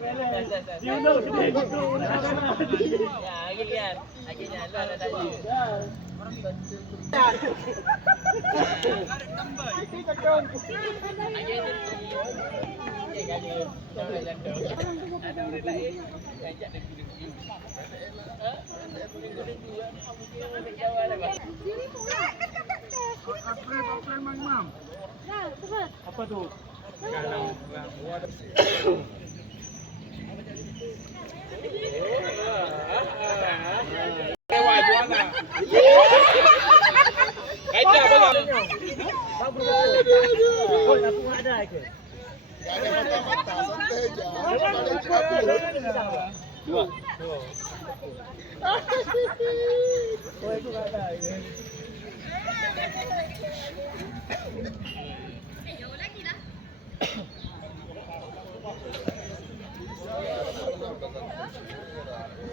Ya, lagi kan. Lagi nyala ada tadi. Apa tuh? Kaita ba? Oh, aku nggak ada ke. Gak ada mata-mata, santai aja. Balik juga. Dua. Oh, itu nggak ada. Jauh lagi lah.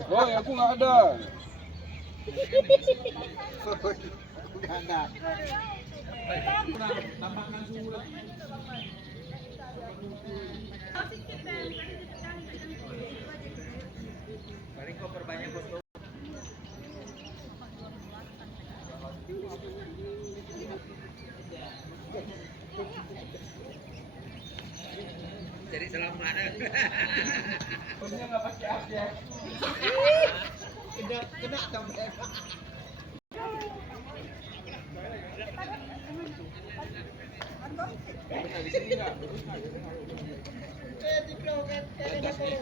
Woi, aku nggak ada. Nggak ada. Paling kau perbanyak bos. Jadi selamat. Punya nggak pakai as ya? Kena sampai. Restorannya sudah juga kayak budgetnya sih.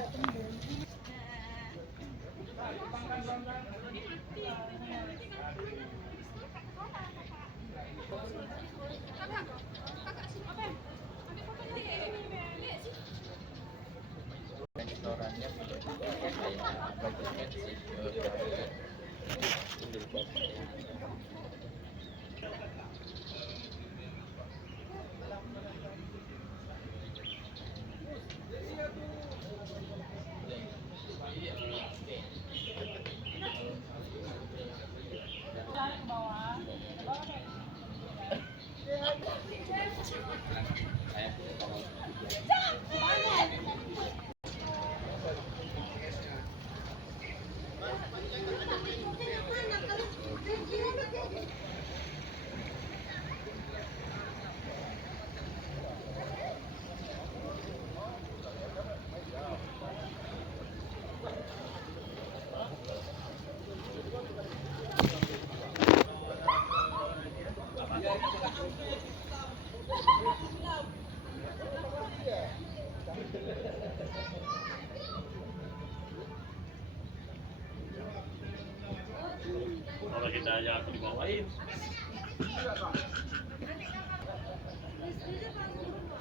Kalau kita aja aku dibawain.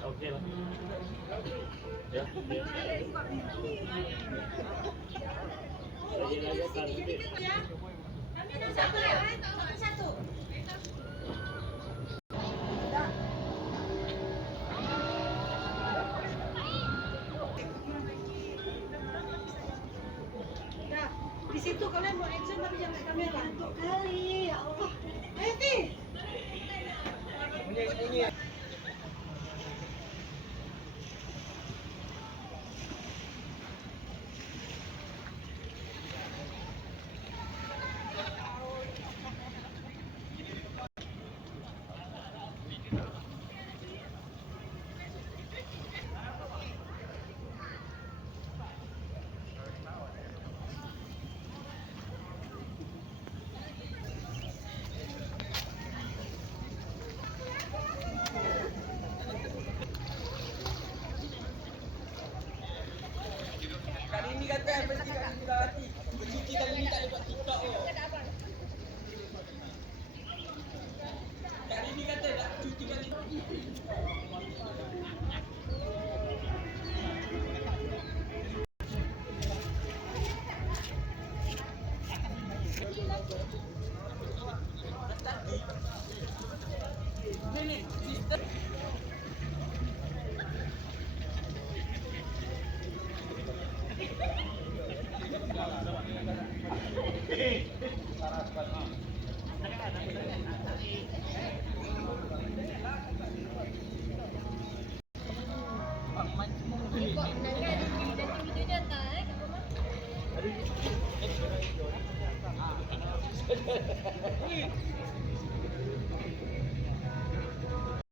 Oke lah. Ya. Lagi aja kan. Satu ya? Satu. Di situ kalian mau action tapi jangan kamera. Untuk kali, ya Allah. Ayo, Kali ini kata berarti kali ini dah mati. Bercuti kali ini tak ada buat TikTok oh. Kali ini kata dah cuti kali ini. Uy,